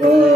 Oh.